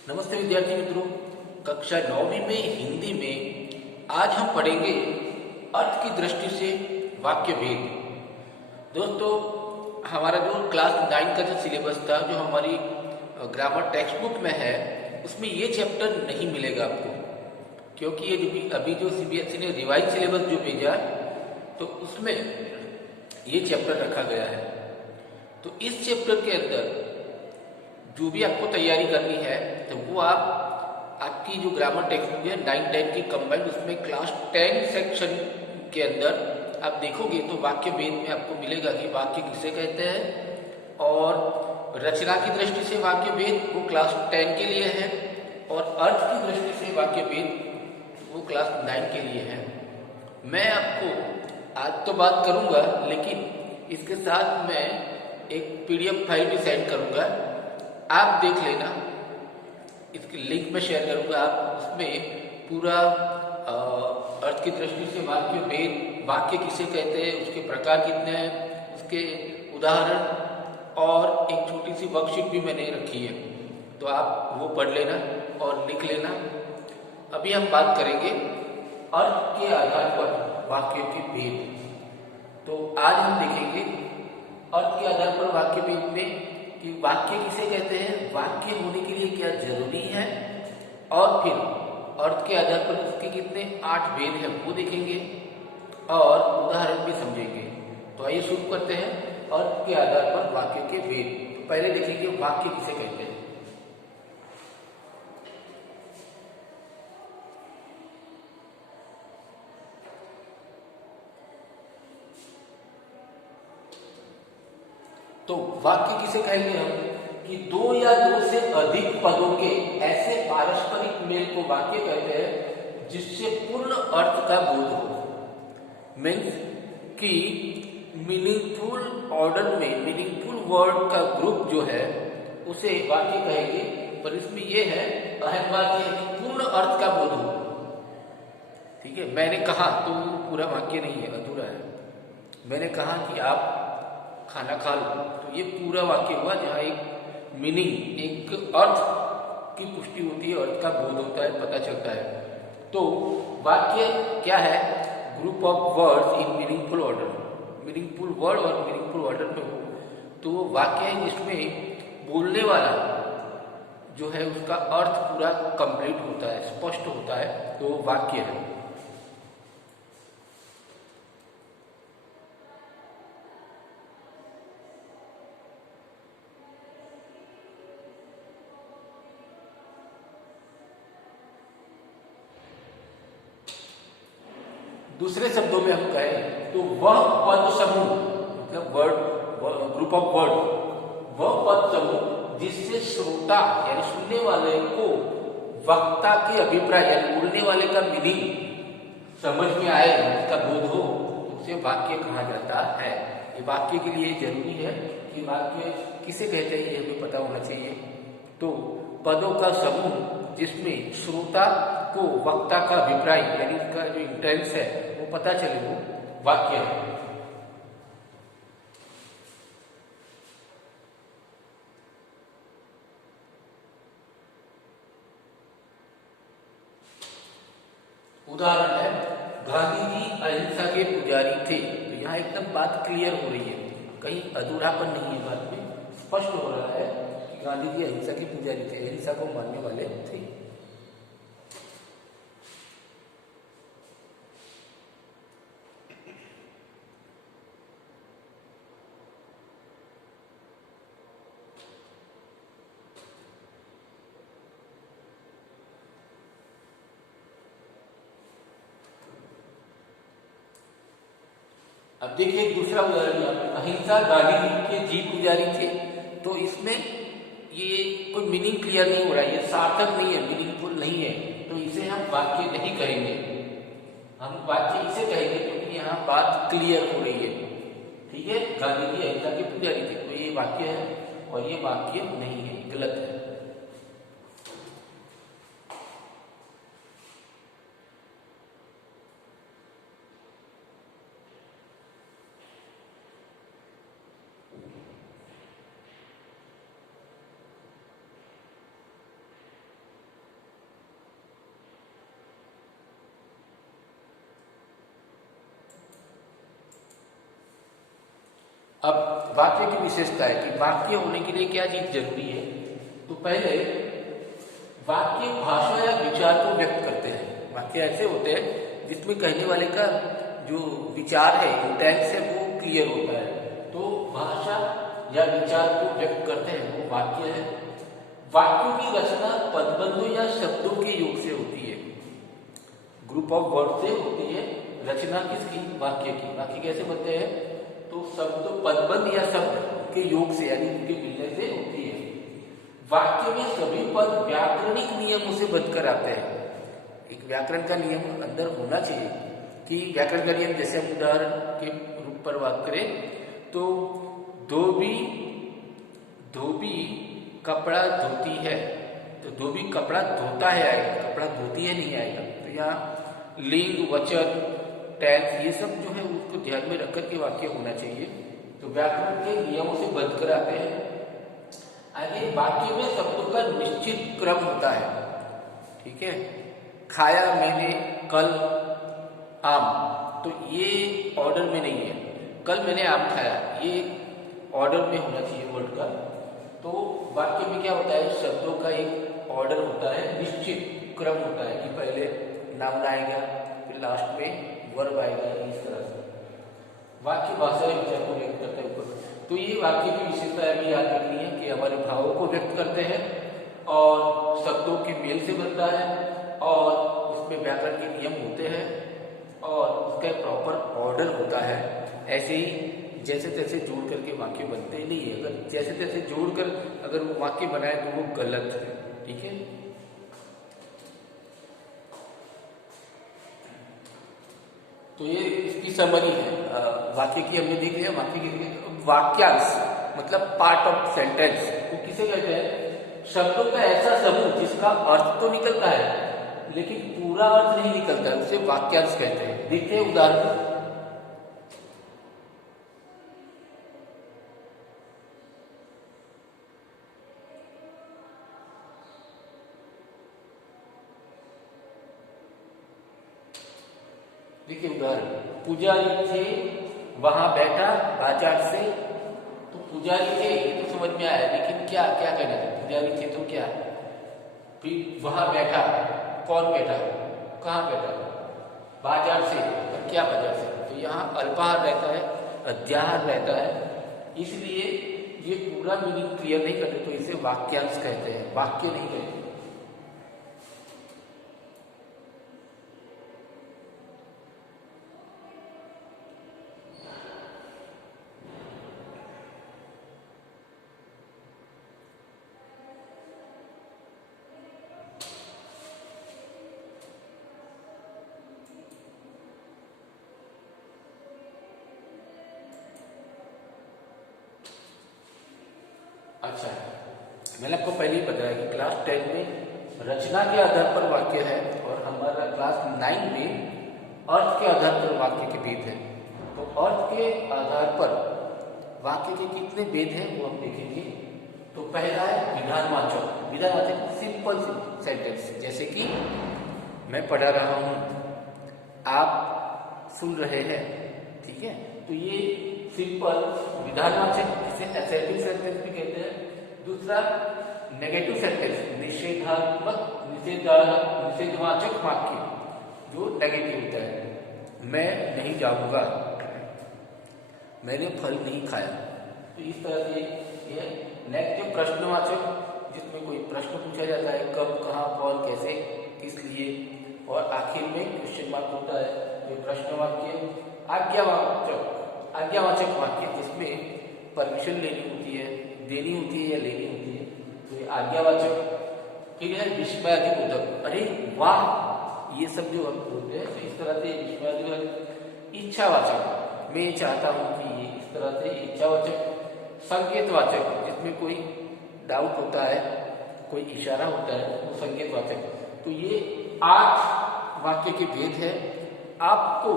नमस्ते विद्यार्थी मित्रों। कक्षा 9वीं में हिंदी में आज हम पढ़ेंगे अर्थ की दृष्टि से वाक्य भेद। दोस्तों, हमारा जो क्लास 9 का जो सिलेबस था, जो हमारी ग्रामर टेक्स्ट बुक में है, उसमें ये चैप्टर नहीं मिलेगा आपको, क्योंकि ये जो अभी जो सीबीएसई ने रिवाइज सिलेबस जो भेजा तो उसमें ये चैप्टर रखा गया है। तो इस चैप्टर के अंदर जो भी आपको तैयारी करनी है तो वो आपकी जो ग्रामर टेक्स्ट बुक है 9-10 की कंबाइंड, उसमें क्लास 10 सेक्शन के अंदर आप देखोगे तो वाक्य भेद में आपको मिलेगा कि वाक्य किसे कहते हैं, और रचना की दृष्टि से वाक्य भेद वो क्लास 10 के लिए है, और अर्थ की दृष्टि से वाक्य भेद वो क्लास 9 के लिए है। मैं आपको आज तो बात करूंगा, लेकिन इसके साथ मैं एक पीडीएफ फाइल भी सेंड करूंगा, आप देख लेना। इसकी लिंक में शेयर करूंगा, आप उसमें पूरा अर्थ की दृष्टि से वाक्य भेद, वाक्य किसे कहते हैं, उसके प्रकार कितने हैं, उसके उदाहरण और एक छोटी सी वर्कशीट भी मैंने रखी है, तो आप वो पढ़ लेना और लिख लेना। अभी हम बात करेंगे अर्थ के आधार पर वाक्य के भेद। तो आज हम देखेंगे अर्थ के आधार पर वाक्य भेद में कि वाक्य किसे कहते हैं, वाक्य होने के लिए क्या जरूरी है, और फिर अर्थ के आधार पर उसके कितने 8 भेद हैं वो देखेंगे और उदाहरण भी समझेंगे। तो आइए शुरू करते हैं अर्थ के आधार पर वाक्य के भेद। तो पहले देखेंगे वाक्य किसे कहते हैं। तो वाक्य किसे कहेंगे हम कि दो या दो से अधिक पदों के ऐसे पारस्परिक मेल को वाक्य कहते हैं जिससे पूर्ण अर्थ का बोध हो। मीन्स कि मीनिंगफुल ऑर्डर में मीनिंगफुल वर्ड का ग्रुप जो है उसे वाक्य कहेंगे, पर इसमें यह है, अहम बात यह है कि पूर्ण अर्थ का बोध हो। ठीक है, मैंने कहा तो पूरा वाक्य नहीं है, अधूरा है। मैंने कहा कि आप खाना खा लो, तो ये पूरा वाक्य हुआ जहाँ एक मीनिंग, एक अर्थ की पुष्टि होती है, अर्थ का बोध होता है, पता चलता है। तो वाक्य क्या है? Group of words in meaningful order. Meaningful word और मीनिंगफुल ऑर्डर में हो तो वो वाक्य है जिसमें बोलने वाला जो है उसका अर्थ पूरा कंप्लीट होता है, स्पष्ट होता है, तो वो वाक्य है। दूसरे शब्दों में हम कहें तो वह पद समूह, मतलब वर्ड, ग्रुप ऑफ वर्ड, वह पद समूह जिससे श्रोता यानी सुनने वाले को वक्ता के अभिप्राय यानी बोलने वाले का मीनिंग समझ में आए, उसका बोध हो, उसे वाक्य कहा जाता है। ये वाक्य के लिए जरूरी है कि वाक्य किसे कहते हैं ये भी पता होना चाहिए। तो पदों का समूह जिसमें श्रोता को वक्ता का अभिप्राय यानी उसका जो इंटेंस है वो पता चले, वो वाक्य है। उदाहरण है, गांधी जी अहिंसा के पुजारी थे। तो यहाँ एकदम बात क्लियर हो रही है, कहीं अधूरापन नहीं है, बात में स्पष्ट हो रहा है कि गांधी जी अहिंसा के पुजारी थे, अहिंसा को मानने वाले थे। अब देखिए दूसरा उदाहरण, अहिंसा गांधी जी के जी पुजारी थे। तो इसमें ये कोई मीनिंग क्लियर नहीं हो रहा है, ये सार्थक नहीं है, मीनिंगफुल नहीं है, तो इसे हम वाक्य नहीं कहेंगे। हम वाक्य इसे कहेंगे क्योंकि यहाँ बात क्लियर हो रही है। ठीक है, गांधी जी अहिंसा के पुजारी थे, तो ये वाक्य है और ये वाक्य नहीं है, गलत है। अब वाक्य की विशेषता है कि वाक्य होने के लिए क्या चीज जरूरी है। तो पहले वाक्य भाषा या विचार को व्यक्त करते हैं। वाक्य ऐसे होते हैं जिसमें कहने वाले का जो विचार है, इंटेंस है, वो क्लियर होता है। तो भाषा या विचार को व्यक्त करते हैं वो वाक्य है। वाक्यों की रचना पदबंधों या शब्दों के योग से होती है, ग्रुप ऑफ वर्ड से होती है। रचना किसकी? वाक्य की। वाक्य कैसे बनते हैं? तो शब्द पदबंध या शब्द के योग से यानी उनके मिलने से होती है। वाक्य में सभी पद व्याकरणिक नियमों से बदकर आते हैं। एक व्याकरण का नियम अंदर होना चाहिए कि व्याकरण का नियम, जैसे हम उदाहरण के रूप पर बात करें तो धोबी धोबी कपड़ा धोती है, तो धोबी कपड़ा धोता है आएगा, कपड़ा धोती है नहीं आएगा। तो यहाँ लिंग, वचन, टेंस ये सब जो है उसको ध्यान में रखकर के वाक्य होना चाहिए। तो व्याकरण के नियमों से बंधकर आते हैं। आगे वाक्य में शब्दों का निश्चित क्रम होता है। ठीक है, खाया मैंने कल आम, तो ये ऑर्डर में नहीं है। कल मैंने आम खाया, ये ऑर्डर में होना चाहिए वर्ड का। तो वाक्य में क्या होता है? शब्दों का एक ऑर्डर होता है, निश्चित क्रम होता है कि पहले नाउन आएगा, फिर लास्ट में वर्ब आएगा। इस तरह से वाक्य भाषा या विचार को व्यक्त करते हैं ऊपर। तो ये वाक्य की विशेषता भी याद रखनी है कि हमारे भावों को व्यक्त करते हैं और शब्दों के मेल से बनता है और उसमें व्याकरण के नियम होते हैं और उसका एक प्रॉपर ऑर्डर होता है। ऐसे ही जैसे तैसे जोड़ करके वाक्य बनते ही नहीं है। अगर जैसे तैसे जोड़कर अगर वो वाक्य बनाए तो वो गलत है। ठीक है, तो ये इसकी समरी है वाक्य की। हमने देख लिया वाक्य की। वाक्यांश मतलब पार्ट ऑफ सेंटेंस वो किसे कहते हैं? शब्दों का ऐसा समूह जिसका अर्थ तो निकलता है लेकिन पूरा अर्थ नहीं निकलता है, उसे वाक्यांश कहते हैं। देखिए उदाहरण, देखिए उदाहरण, पुजारी थे वहां बैठा बाजार से। तो पुजारी थे ये तो समझ में आया, लेकिन क्या क्या कहना था? पुजारी थे तो क्या, फिर वहां बैठा, कौन बैठा, कहाँ बैठा? बाजार से। और क्या बाजार से? तो यहाँ अल्पाहार रहता है, अध्याहार रहता है, इसलिए ये पूरा मीनिंग क्लियर नहीं करते, तो इसे वाक्यांश कहते हैं, वाक्य नहीं कहते। अच्छा, मैंने आपको पहले ही बताया कि क्लास 10 में रचना के आधार पर वाक्य है और हमारा क्लास 9 में अर्थ के आधार पर वाक्य के भेद है। तो अर्थ के आधार पर वाक्य के कितने भेद हैं वो हम देखेंगे। तो पहला है विधानवाचक। विधानवाचक सिंपल सेंटेंस, जैसे कि मैं पढ़ा रहा हूँ, आप सुन रहे हैं। ठीक है, तो ये सिंपल विधानवाचक, जिसे असर्टिव सेंटेंस भी कहते हैं। दूसरा नेगेटिव सेंटेंस, निषेधवाचक वाक्य जो नेगेटिव होता है। मैं नहीं जाऊंगा, मैंने फल नहीं खाया। तो इस तरह से ये नेगेटिव प्रश्नवाचक, जिसमें कोई प्रश्न पूछा जाता है, कब, कहाँ, कौन, कैसे, किस लिए, और आखिर में क्वेश्चन मार्क होता है, तो प्रश्न वाक्य। आज्ञावाचक वाक्य, जिसमें परमिशन लेनी होती है, देनी होती है या लेनी होती है, तो ये आज्ञावाचक। ठीक है, विस्मयादिबोधक, अरे वाह, ये सब जो हम बोलते हैं, तो इस तरह से विस्मयादिबोधक। इच्छावाचक, मैं चाहता हूं कि ये, इस तरह से इच्छावाचक। संकेतवाचक, जिसमें कोई डाउट होता है, कोई इशारा होता है, वो संकेतवाचक। तो ये 8 वाक्य के भेद है। आपको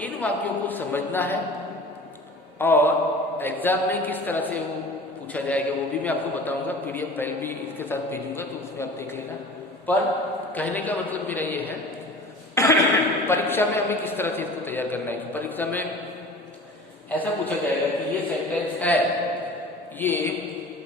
इन वाक्यों को समझना है और एग्जाम में किस तरह से वो पूछा जाएगा वो भी मैं आपको बताऊंगा। पीडीएफ फाइल भी इसके साथ भेजूंगा, तो उसमें आप देख लेना। पर कहने का मतलब मेरा ये है परीक्षा में हमें किस तरह से इसको तैयार करना है। कि परीक्षा में ऐसा पूछा जाएगा कि ये सेंटेंस है, ये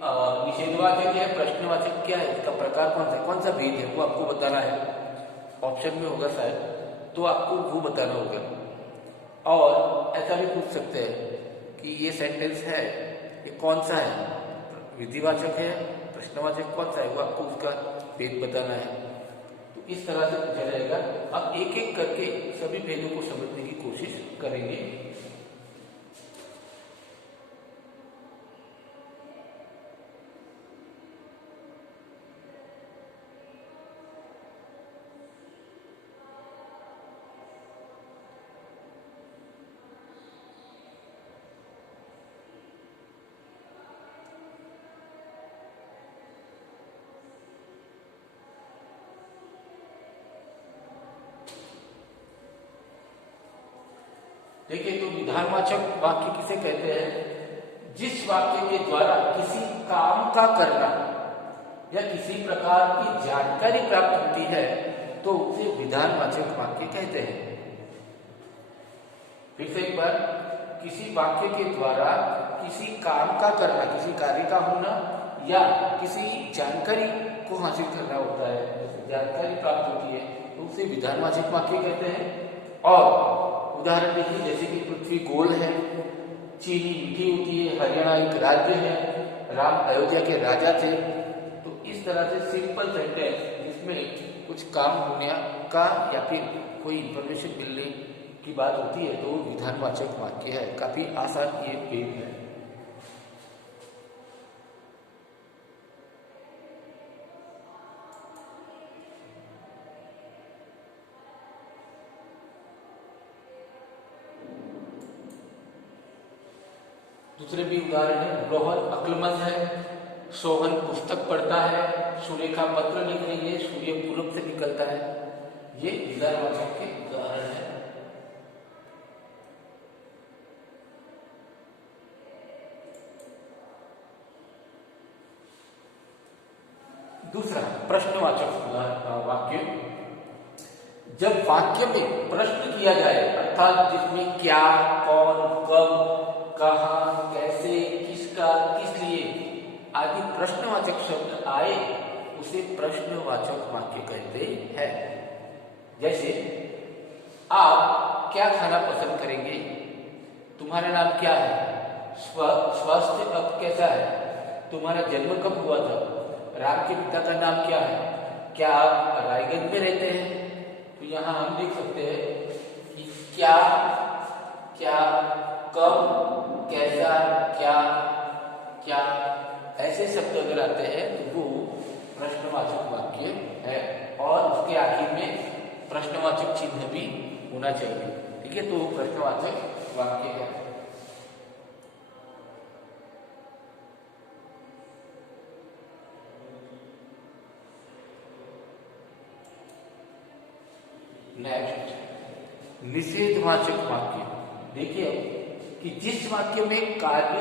निषेधवाचक है, प्रश्नवाचक क्या है, इसका प्रकार कौन सा भेद है, वो आपको बताना है। ऑप्शन में होगा शायद, तो आपको वो बताना होगा। और ऐसा भी पूछ सकते हैं कि ये सेंटेंस है, ये कौन सा है, विधिवाचक है, प्रश्नवाचक कौन सा है, वो आपको उसका भेद बताना है। तो इस तरह से पूछा जाएगा। अब एक एक करके सभी भेदों को समझने की कोशिश करेंगे। देखिए, तो विधानवाचक वाक्य किसे कहते हैं? जिस वाक्य के द्वारा किसी काम का करना या किसी प्रकार की जानकारी प्राप्त होती है तो उसे विधानवाचक वाक्य कहते हैं। फिर से एक बार, किसी वाक्य के द्वारा किसी काम का करना, किसी कार्य का होना या किसी जानकारी को हासिल करना होता है, जानकारी प्राप्त होती है तो उसे विधानवाचक वाक्य कहते हैं। और उदाहरण देखिए, जैसे कि पृथ्वी गोल है, चीनी मीठी होती है, हरियाणा एक राज्य है, राम अयोध्या के राजा थे। तो इस तरह से सिंपल सेंटेंस जिसमें कुछ काम होने का या फिर कोई इंफॉर्मेशन मिलने की बात होती है तो विधानवाचक वाक्य है। काफी आसान ये भेद है। दूसरे भी उदाहरण है, रोहन अक्लमंद है, सोहन पुस्तक पढ़ता है, सुरेखा पत्र लिख रही है, सूर्य पूरब से निकलता है। ये विधानवाचक के उदाहरण है। दूसरा प्रश्नवाचक वाक्य, जब वाक्य में प्रश्न किया जाए अर्थात जिसमें क्या, कौन, कब, कहाँ, कैसे, किसका, किस लिए आदि प्रश्नवाचक शब्द आए उसे प्रश्नवाचक वाक्य कहते हैं। जैसे, आप क्या खाना पसंद करेंगे, तुम्हारा नाम क्या है, स्वास्थ्य अब कैसा है, तुम्हारा जन्म कब हुआ था, राम के पिता का नाम क्या है, क्या आप रायगंज में रहते हैं। तो यहाँ हम देख सकते हैं कि क्या, क्या, कब, कैसा, क्या, क्या, ऐसे शब्द अगर आते हैं तो वो प्रश्नवाचक वाक्य है। और उसके आखिर में प्रश्नवाचक चिन्ह भी होना चाहिए। ठीक है, तो प्रश्नवाचक वाक्य है। नेक्स्ट, निषेधवाचक वाक्य। देखिए कि जिस वाक्य में कार्य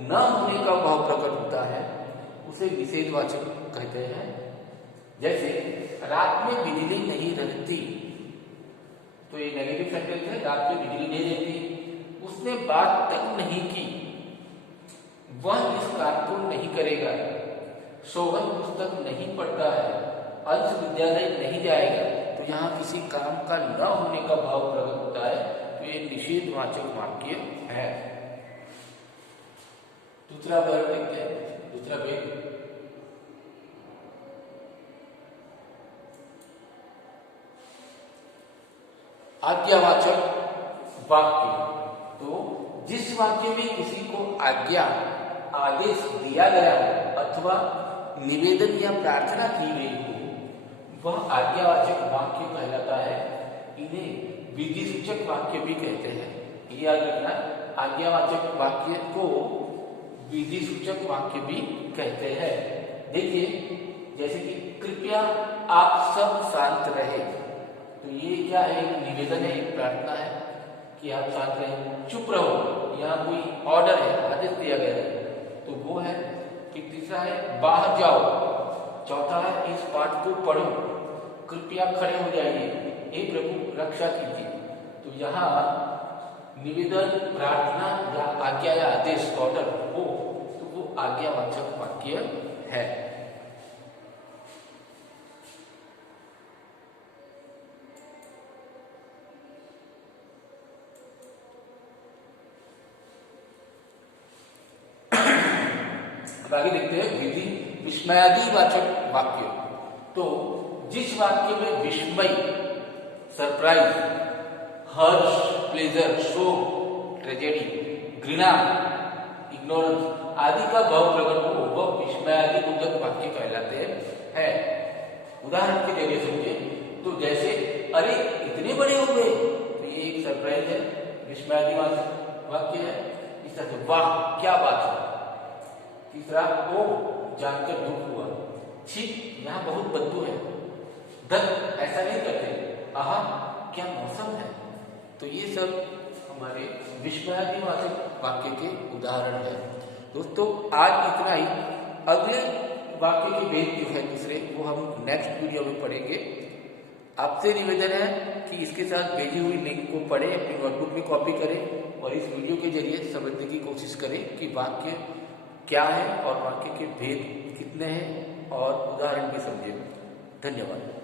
न होने का भाव प्रकट होता है उसे निषेधवाचक कहते हैं। जैसे, रात में बिजली नहीं रहती, तो ये नेगेटिव सेंटेंस है, रात में बिजली नहीं रहती। उसने बात तक नहीं की, वह इस कार्य को नहीं करेगा। सोहन पुस्तक नहीं पढ़ता है, अंश विद्यालय नहीं जाएगा। तो यहाँ किसी काम का न होने का भाव प्रकट होता है तो ये निषेधवाचक वाक्य है। दूसरा वर्ग देखते हैं, दूसरा भेद, आज्ञावाचक वाक्य। तो जिस वाक्य में किसी को आज्ञा, आदेश दिया गया हो अथवा निवेदन या प्रार्थना की गई हो वह आज्ञावाचक वाक्य कहलाता है। इन्हें विधि सूचक वाक्य भी कहते हैं। याद रखना, आज्ञावाचक वाक्य को विधि सूचक वाक्य भी कहते हैं। देखिए, जैसे कि कृपया आप सब शांत रहे, तो ये क्या है, एक निवेदन है, एक प्रार्थना है कि आप शांत रहे। चुप रहो, यहाँ कोई ऑर्डर है, आदेश दिया गया है, तो वो है। फिर तीसरा है बाहर जाओ, चौथा है इस पाठ को पढ़ो, कृपया खड़े हो जाइए, हे प्रभु रक्षा कीजिए। तो यहाँ निवेदन, प्रार्थना या आज्ञा या आदेश ऑर्डर हो तो वो आज्ञावाचक वाक्य है। अब आगे देखते हैं विधि विस्मयादिवाचक वाक्य। तो जिस वाक्य में विस्मय, सरप्राइज, हर्ष, प्लेजर, शोक, ट्रेजेडी, घृणा, इग्नोरेंस आदि का भाव प्रकट हो वह विस्मयादि बोधक वाक्य कहलाते हैं। उदाहरण के जरिए समझे तो जैसे अरे इतने बड़े हो गए, तो ये एक सरप्राइज है, विस्मयादिवाचक वाक्य है। इस तरह से वाह क्या बात है। तीसरा, ओ जानकर दुख हुआ, छी यहाँ बहुत बदबू है, दत्त ऐसा नहीं करते, आहा क्या मौसम है। तो ये सब हमारे विस्मयादिवाचक वाक्य के उदाहरण है। दोस्तों आज इतना ही। अगले वाक्य के भेद जो है दूसरे वो हम नेक्स्ट वीडियो में पढ़ेंगे। आपसे निवेदन है कि इसके साथ भेजी हुई लिंक को पढ़ें, अपनी नोटबुक में कॉपी करें और इस वीडियो के जरिए समझने की कोशिश करें कि वाक्य क्या है और वाक्य के भेद कितने हैं और उदाहरण भी समझें। धन्यवाद।